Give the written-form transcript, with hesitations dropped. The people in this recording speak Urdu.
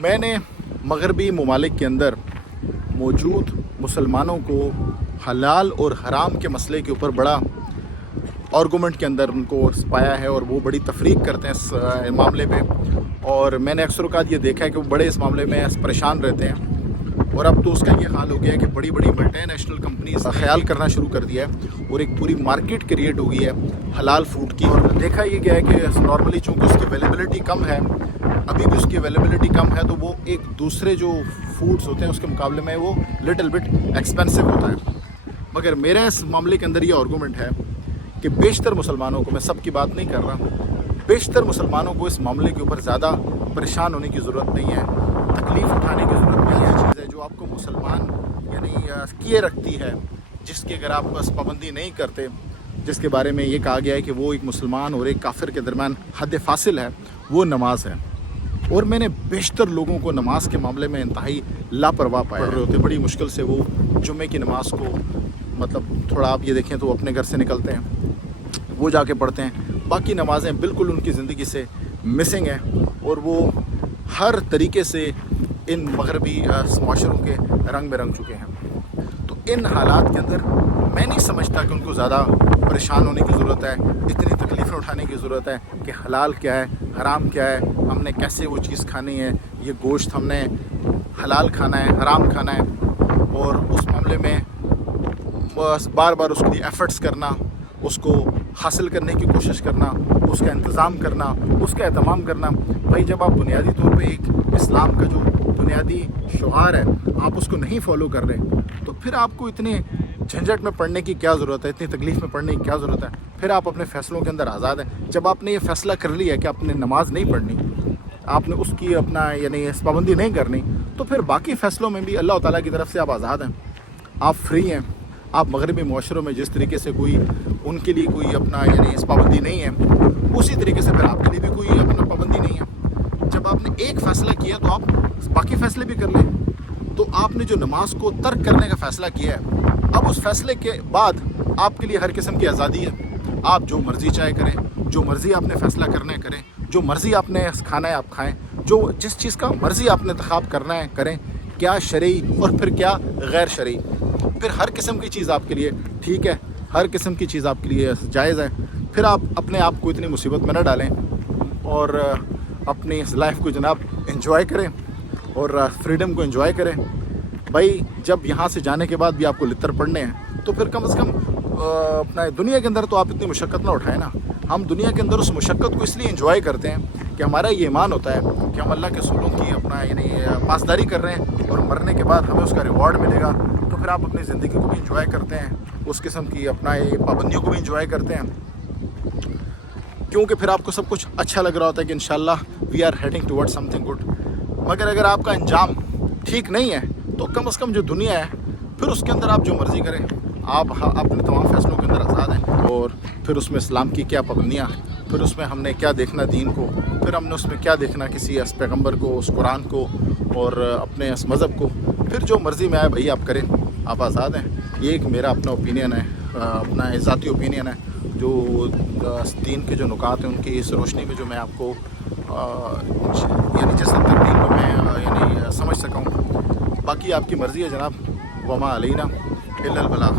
میں نے مغربی ممالک کے اندر موجود مسلمانوں کو حلال اور حرام کے مسئلے کے اوپر بڑا آرگومنٹ کے اندر ان کو پایا ہے، اور وہ بڑی تفریق کرتے ہیں اس معاملے پہ، اور میں نے اکثر اوقات یہ دیکھا ہے کہ وہ بڑے اس معاملے میں پریشان رہتے ہیں۔ اور اب تو اس کا یہ حال ہو گیا ہے کہ بڑی بڑی ملٹی نیشنل کمپنیز خیال کرنا شروع کر دیا ہے، اور ایک پوری مارکیٹ کریٹ ہو گئی ہے حلال فوڈ کی۔ اور دیکھا یہ گیا ہے کہ نارملی چونکہ اس کی اویلیبلٹی کم ہے، ابھی بھی اس کی اویلیبلٹی کم ہے، تو وہ ایک دوسرے جو فوڈز ہوتے ہیں اس کے مقابلے میں وہ لٹل بٹ ایکسپینسو ہوتا ہے۔ مگر میرا اس معاملے کے اندر یہ آرگومنٹ ہے کہ بیشتر مسلمانوں کو، میں سب کی بات نہیں کر رہا، بیشتر مسلمانوں کو اس معاملے کے اوپر زیادہ پریشان ہونے کی ضرورت نہیں ہے، تکلیف اٹھانے کی ضرورت نہیں ہے۔ چیز ہے جو آپ کو مسلمان یعنی کیے رکھتی ہے، جس کی اگر آپ بس پابندی نہیں کرتے، جس کے بارے میں یہ کہا گیا ہے کہ وہ ایک مسلمان اور ایک کافر کے درمیان حد فاصل ہے، وہ نماز ہے۔ اور میں نے بیشتر لوگوں کو نماز کے معاملے میں انتہائی لاپرواہ پائے ہوتے، بڑی مشکل سے وہ جمعے کی نماز کو مطلب تھوڑا آپ یہ دیکھیں تو وہ اپنے گھر سے نکلتے ہیں، وہ جا کے پڑھتے ہیں، باقی نمازیں بالکل ان کی زندگی سے مسنگ ہیں، اور وہ ہر طریقے سے ان مغربی معاشروں کے رنگ میں رنگ چکے ہیں۔ تو ان حالات کے اندر میں نہیں سمجھتا کہ ان کو زیادہ پریشان ہونے کی ضرورت ہے، اتنی تکلیفیں اٹھانے کی ضرورت ہے کہ حلال کیا ہے، حرام کیا ہے، ہم نے کیسے وہ چیز کھانی ہے، یہ گوشت ہم نے حلال کھانا ہے، حرام کھانا ہے، اور اس معاملے میں بس بار بار اس کے لیے ایفرٹس کرنا، اس کو حاصل کرنے کی کوشش کرنا، اس کا انتظام کرنا، اس کا اہتمام کرنا۔ بھائی جب آپ بنیادی طور پہ ایک اسلام کا جو بنیادی شعار ہے آپ اس کو نہیں فالو کر رہے، تو پھر آپ کو اتنے جھنجھٹ میں پڑنے کی کیا ضرورت ہے، اتنی تکلیف میں پڑنے کی کیا ضرورت ہے؟ پھر آپ اپنے فیصلوں کے اندر آزاد ہیں۔ جب آپ نے یہ فیصلہ کر لیا ہے کہ آپ نے نماز نہیں پڑھنی، آپ نے اس کی اپنا یعنی اس پابندی نہیں کرنی، تو پھر باقی فیصلوں میں بھی اللہ تعالیٰ کی طرف سے آپ آزاد ہیں، آپ فری ہیں۔ آپ مغربی معاشروں میں جس طریقے سے کوئی ان کے لیے کوئی اپنا یعنی اس پابندی نہیں ہے، اسی طریقے سے پھر آپ کے لیے بھی کوئی اپنا پابندی نہیں ہے۔ جب آپ نے ایک فیصلہ کیا تو آپ باقی فیصلے بھی کر لیں۔ تو آپ نے جو نماز کو ترک کرنے کا فیصلہ کیا ہے، اب اس فیصلے کے بعد آپ کے لیے ہر قسم کی آزادی ہے، آپ جو مرضی چاہے کریں، جو مرضی آپ نے فیصلہ کرنا ہے کریں، جو مرضی آپ نے کھانا ہے آپ کھائیں، جو جس چیز کا مرضی آپ نے انتخاب کرنا ہے کریں، کیا شرعی اور پھر کیا غیر شرعی، پھر ہر قسم کی چیز آپ کے لیے ٹھیک ہے، ہر قسم کی چیز آپ کے لیے جائز ہے۔ پھر آپ اپنے آپ کو اتنی مصیبت میں نہ ڈالیں، اور اپنی اس لائف کو جناب انجوائے کریں، اور فریڈم کو انجوائے کریں۔ بھائی جب یہاں سے جانے کے بعد بھی آپ کو لتر پڑنے ہیں، تو پھر کم از کم اپنا دنیا کے اندر تو آپ اتنی مشقت نہ اٹھائیں نا۔ ہم دنیا کے اندر اس مشقت کو اس لیے انجوائے کرتے ہیں کہ ہمارا یہ ایمان ہوتا ہے کہ ہم اللہ کے اصولوں کی اپنا یعنی پاسداری کر رہے ہیں، اور مرنے کے بعد ہمیں اس کا ریوارڈ ملے گا۔ تو پھر آپ اپنی زندگی کو بھی انجوائے کرتے ہیں، اس قسم کی اپنا یہ پابندیوں کو بھی انجوائے کرتے ہیں، کیونکہ پھر آپ کو سب کچھ اچھا لگ رہا ہوتا ہے کہ انشاءاللہ we are heading toward something good. مگر اگر آپ کا انجام ٹھیک نہیں ہے تو کم از کم جو دنیا ہے پھر اس کے اندر آپ جو مرضی کریں، آپ اپنے تمام فیصلوں کے اندر آزاد ہیں۔ اور پھر اس میں اسلام کی کیا پابندیاں، پھر اس میں ہم نے کیا دیکھنا دین کو، پھر ہم نے اس میں کیا دیکھنا کسی اس پیغمبر کو، اس قرآن کو، اور اپنے اس مذہب کو، پھر جو مرضی میں آئے بھائی آپ کریں، آپ آزاد ہیں۔ یہ ایک میرا اپنا اوپینین ہے، اپنا ذاتی اوپینین ہے، جو دین کے جو نکات ہیں ان کی اس روشنی میں جو میں آپ کو یعنی جس حد تک دین کو میں یعنی سمجھ سکا ہوں۔ باقی آپ کی مرضی ہے جناب، وما علینا الا البلاغ۔